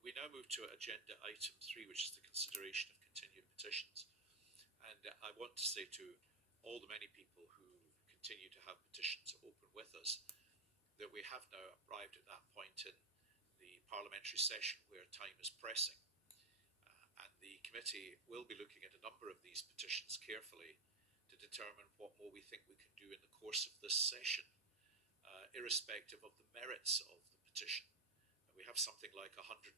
We now move to agenda item 3, which is the consideration of continued petitions. And I want to say to all the many people who continue to have petitions open with us that we have now arrived at that point in the parliamentary session where time is pressing. And the committee will be looking at a number of these petitions carefully to determine what more we think we can do in the course of this session, irrespective of the merits of the petition. We have something like 120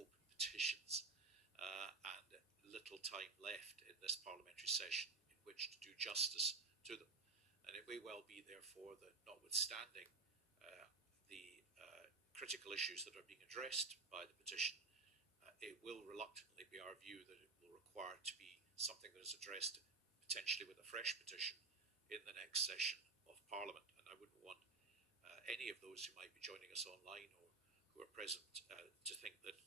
open petitions and little time left in this parliamentary session in which to do justice to them. And it may well be, therefore, that notwithstanding the critical issues that are being addressed by the petition, it will reluctantly be our view that it will require to be something that is addressed potentially with a fresh petition in the next session of Parliament. And I wouldn't want any of those who might be joining us online or who are present to think that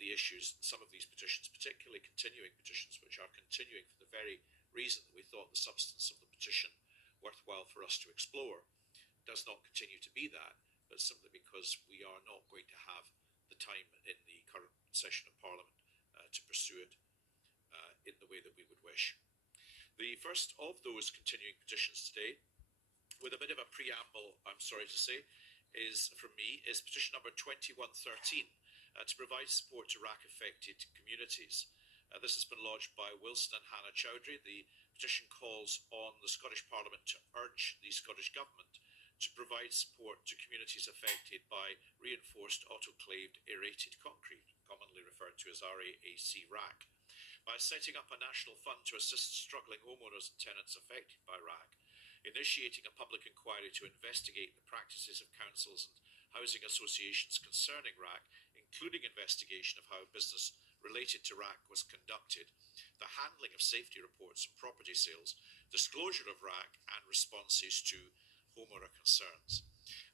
the issues, some of these petitions, particularly continuing petitions, which are continuing for the very reason that we thought the substance of the petition worthwhile for us to explore, does not continue to be that, but simply because we are not going to have the time in the current session of Parliament to pursue it in the way that we would wish. The first of those continuing petitions today, with a bit of a preamble, I'm sorry to say, is from me, is petition number 2113 to provide support to RAAC affected communities. This has been lodged by Wilson and Hannah Chowdhury. The petition calls on the Scottish Parliament to urge the Scottish Government to provide support to communities affected by reinforced autoclaved aerated concrete, commonly referred to as RAAC, by setting up a national fund to assist struggling homeowners and tenants affected by RAAC, initiating a public inquiry to investigate the practices of councils and housing associations concerning RAAC, including investigation of how business related to RAAC was conducted, the handling of safety reports and property sales, disclosure of RAAC and responses to homeowner concerns,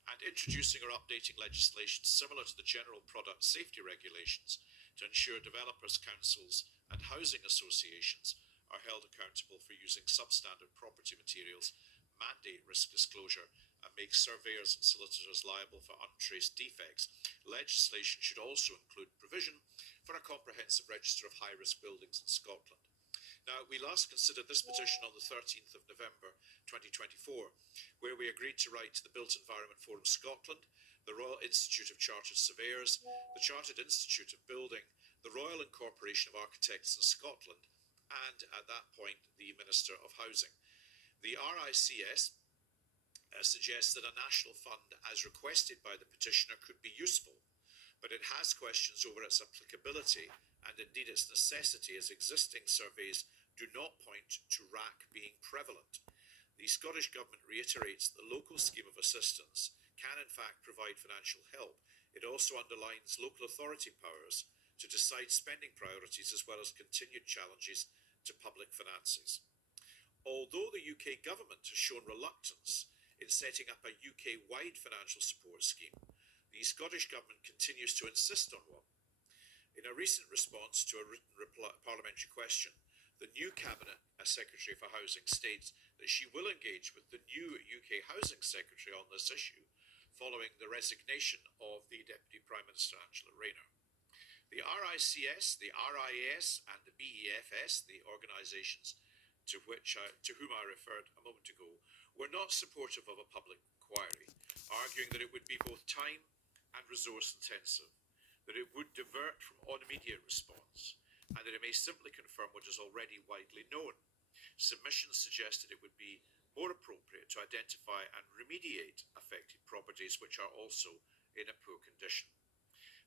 and introducing or updating legislation similar to the General Product Safety Regulations to ensure developers, councils and housing associations are held accountable for using substandard property materials, mandate risk disclosure, and make surveyors and solicitors liable for untraced defects. Legislation should also include provision for a comprehensive register of high-risk buildings in Scotland. Now, we last considered this petition on the 13th of November 2024, where we agreed to write to the Built Environment Forum Scotland, the Royal Institute of Chartered Surveyors, the Chartered Institute of Building, the Royal Incorporation of Architects in Scotland, and at that point, the Minister of Housing. The RICS suggests that a national fund, as requested by the petitioner, could be useful, but it has questions over its applicability and indeed its necessity, as existing surveys do not point to RAAC being prevalent. The Scottish Government reiterates that the local scheme of assistance can in fact provide financial help. It also underlines local authority powers to decide spending priorities as well as continued challenges to public finances. Although the UK Government has shown reluctance in setting up a UK-wide financial support scheme, the Scottish Government continues to insist on one. In a recent response to a written parliamentary question, the new Cabinet Secretary for Housing states that she will engage with the new UK Housing Secretary on this issue following the resignation of the Deputy Prime Minister Angela Rayner. The RICS, the RIAS and the BEFS, the organisations to whom I referred a moment ago, were not supportive of a public inquiry, arguing that it would be both time and resource intensive, that it would divert from immediate response, and that it may simply confirm what is already widely known. Submissions suggested it would be more appropriate to identify and remediate affected properties which are also in a poor condition.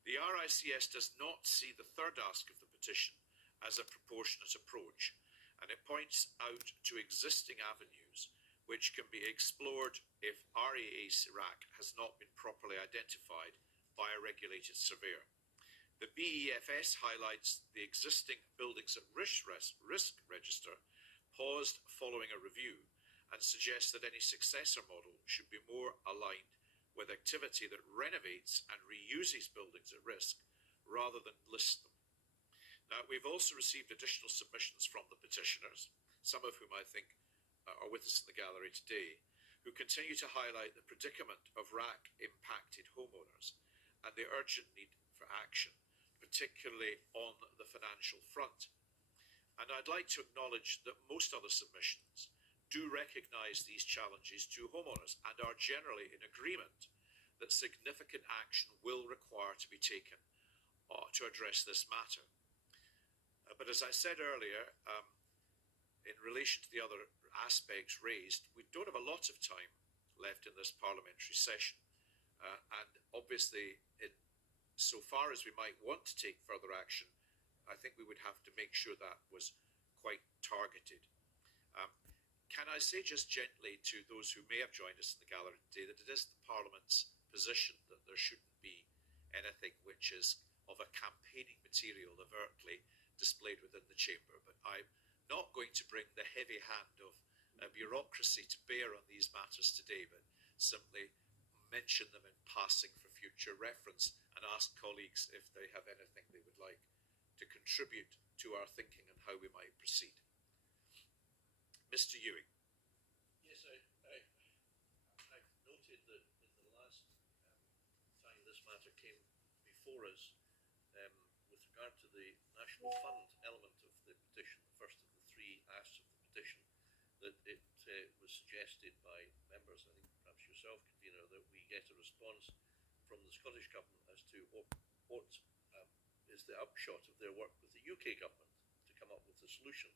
The RICS does not see the third ask of the petition as a proportionate approach, and it points out to existing avenues which can be explored if RAAC has not been properly identified by a regulated surveyor. The BEFS highlights the existing buildings at risk register paused following a review and suggests that any successor model should be more aligned with activity that renovates and reuses buildings at risk rather than lists them. Now, we've also received additional submissions from the petitioners, some of whom I think are with us in the gallery today, who continue to highlight the predicament of RAAC-impacted homeowners and and the urgent need for action, particularly on the financial front. And I'd like to acknowledge that most other submissions do recognise these challenges to homeowners and are generally in agreement that significant action will require to be taken to address this matter. But as I said earlier, in relation to the other aspects raised, we don't have a lot of time left in this parliamentary session. And obviously, so far as we might want to take further action, I think we would have to make sure that was quite targeted. Can I say just gently to those who may have joined us in the gallery today that it is the Parliament's position that there shouldn't be anything which is of a campaigning material overtly displayed within the chamber, but I'm not going to bring the heavy hand of bureaucracy to bear on these matters today, but simply mention them in passing for future reference and ask colleagues if they have anything they would like to contribute to our thinking on how we might proceed. Mr. Ewing. Yes, I've noted that in the last time this matter came before us, with regard to the National Fund element of the petition, the first of the three asks of the petition, that it was suggested by members, I think perhaps yourself, convener, that we get a response from the Scottish Government as to what is the upshot of their work with the UK Government to come up with a solution.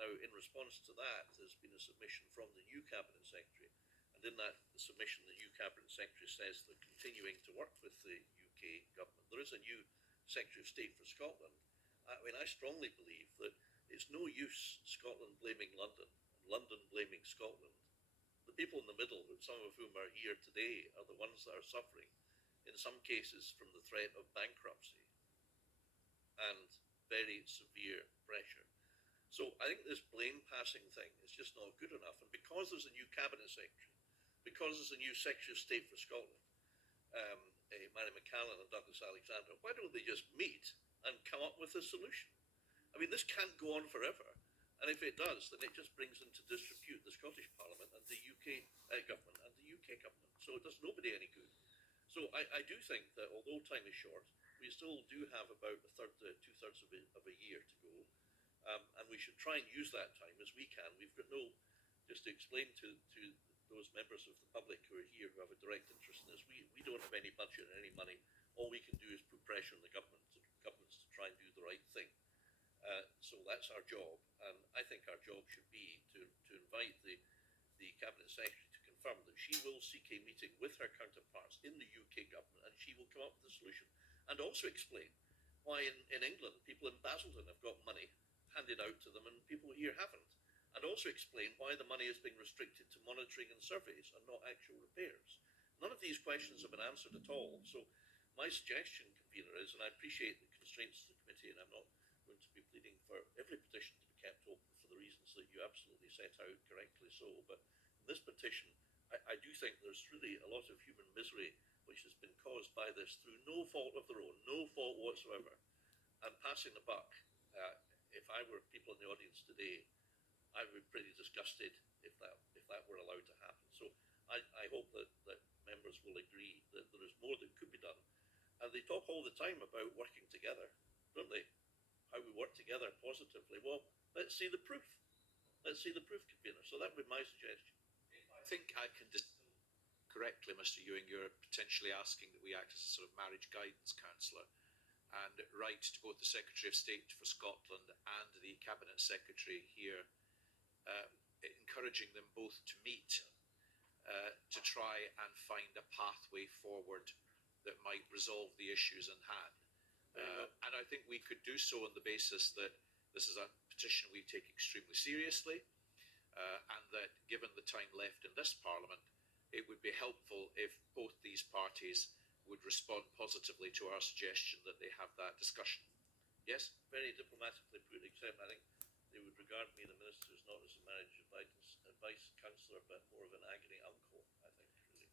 Now, in response to that, there's been a submission from the new Cabinet Secretary, and in that submission, the new Cabinet Secretary says they're continuing to work with the UK Government. There is a new Secretary of State for Scotland. I mean, I strongly believe that it's no use Scotland blaming London, and London blaming Scotland. The people in the middle, some of whom are here today, are the ones that are suffering, in some cases, from the threat of bankruptcy and very severe pressure. So I think this blame passing thing is just not good enough. And because there's a new Cabinet Secretary, because there's a new Secretary of State for Scotland, Mary McCallan and Douglas Alexander, why don't they just meet and come up with a solution? I mean, this can't go on forever. And if it does, then it just brings into disrepute the Scottish Parliament and the UK Government and the UK Government. So it does nobody any good. So I do think that although time is short, we still do have about two-thirds of a year to go. And we should try and use that time as we can. We've got just to explain to those members of the public who are here who have a direct interest in this, we don't have any budget or any money. All we can do is put pressure on the governments to try and do the right thing. So that's our job. And I think our job should be to invite the Cabinet Secretary to confirm that she will seek a meeting with her counterparts in the UK Government and she will come up with a solution. And also explain why in England, people in Basildon have got money handed out to them and people here haven't. And also explain why the money is being restricted to monitoring and surveys and not actual repairs. None of these questions have been answered at all. So my suggestion, convener, is, and I appreciate the constraints of the committee, and I'm not going to be pleading for every petition to be kept open for the reasons that you absolutely set out, correctly so, but this petition, I do think there's really a lot of human misery which has been caused by this through no fault of their own, no fault whatsoever. And passing the buck, if I were people in the audience today, I would be pretty disgusted if that were allowed to happen. So I hope that members will agree that there is more that could be done. And they talk all the time about working together, don't they? How we work together positively. Well, let's see the proof. Let's see the proof, convener. So that would be my suggestion. I think I can correctly, Mr. Ewing, you're potentially asking that we act as a sort of marriage guidance counsellor and write to both the Secretary of State for Scotland and the Cabinet Secretary here, encouraging them both to meet to try and find a pathway forward that might resolve the issues in hand. And I think we could do so on the basis that this is a petition we take extremely seriously, and that given the time left in this Parliament, it would be helpful if both these parties would respond positively to our suggestion that they have that discussion. Yes? Very diplomatically put, except I think they would regard me, the ministers, not as a marriage advice counsellor, but more of an agony uncle, I think, really.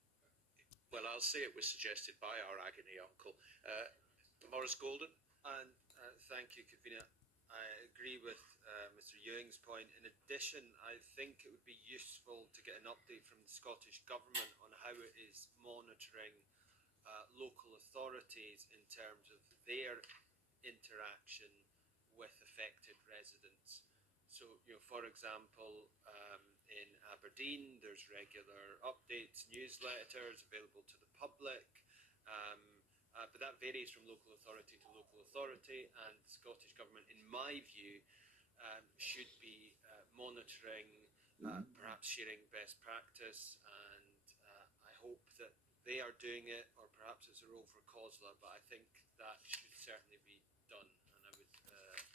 Well, I'll say it was suggested by our agony uncle. Maurice Golden? And thank you, convener. I agree with Mr. Ewing's point. In addition, I think it would be useful to get an update from the Scottish Government on how it is monitoring local authorities in terms of their interaction with affected residents. So, for example, in Aberdeen, there's regular updates, newsletters available to the public, but that varies from local authority to local authority, and the Scottish Government, in my view, should be monitoring, perhaps sharing best practice, and I hope that they are doing it, or perhaps it's a role for COSLA, but I think that should certainly be done, and I would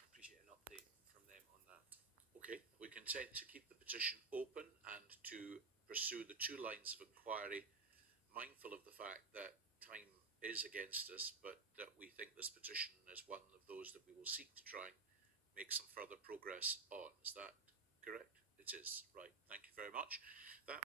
appreciate an update from them on that. Okay, we intend to keep the petition open and to pursue the 2 lines of inquiry, mindful of the fact that time is against us, but that we think this petition is one of those that we will seek to try and make some further progress on. Is that correct? It is. Right. Thank you very much. That